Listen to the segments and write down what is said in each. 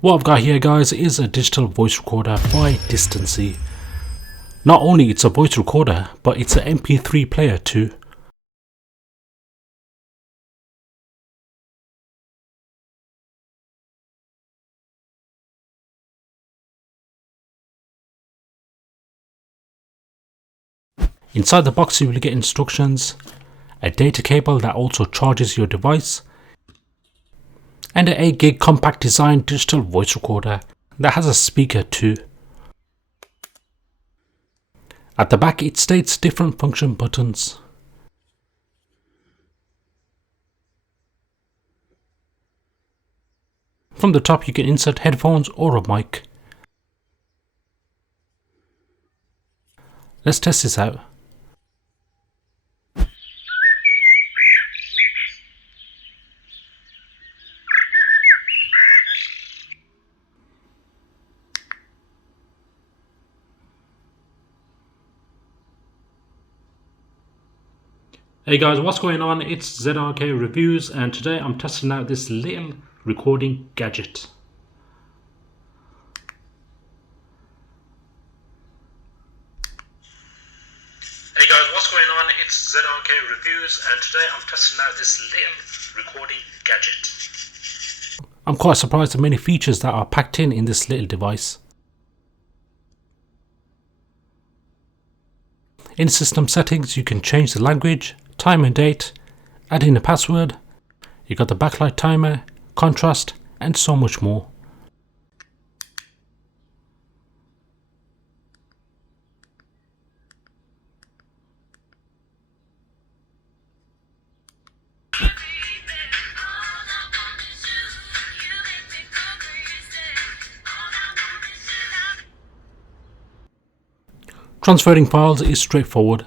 What I've got here, guys, is a digital voice recorder by Distancy. Not only it's a voice recorder, but it's an MP3 player too. Inside the box you will get instructions, a data cable that also charges your device, and an 8GB compact design digital voice recorder that has a speaker too. At the back it states different function buttons. From the top you can insert headphones or a mic. Let's test this out. Hey guys, what's going on? It's ZRK Reviews, and today I'm testing out this little recording gadget. Hey guys, what's going on? It's ZRK Reviews, and today I'm testing out this little recording gadget. I'm quite surprised at many features that are packed in this little device. In system settings you can change the language, time and date, add in a password, you got the backlight timer, contrast, and so much more. Transferring files is straightforward.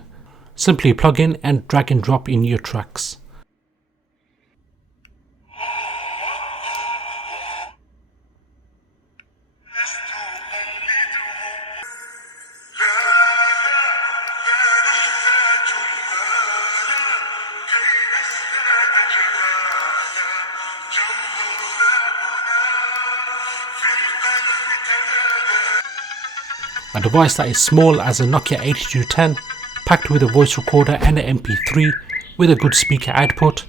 Simply plug in and drag and drop in your tracks. A device that is small as a Nokia 8210, packed with a voice recorder and an MP3 with a good speaker output.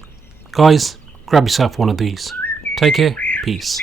Guys, grab yourself one of these. Take care, peace.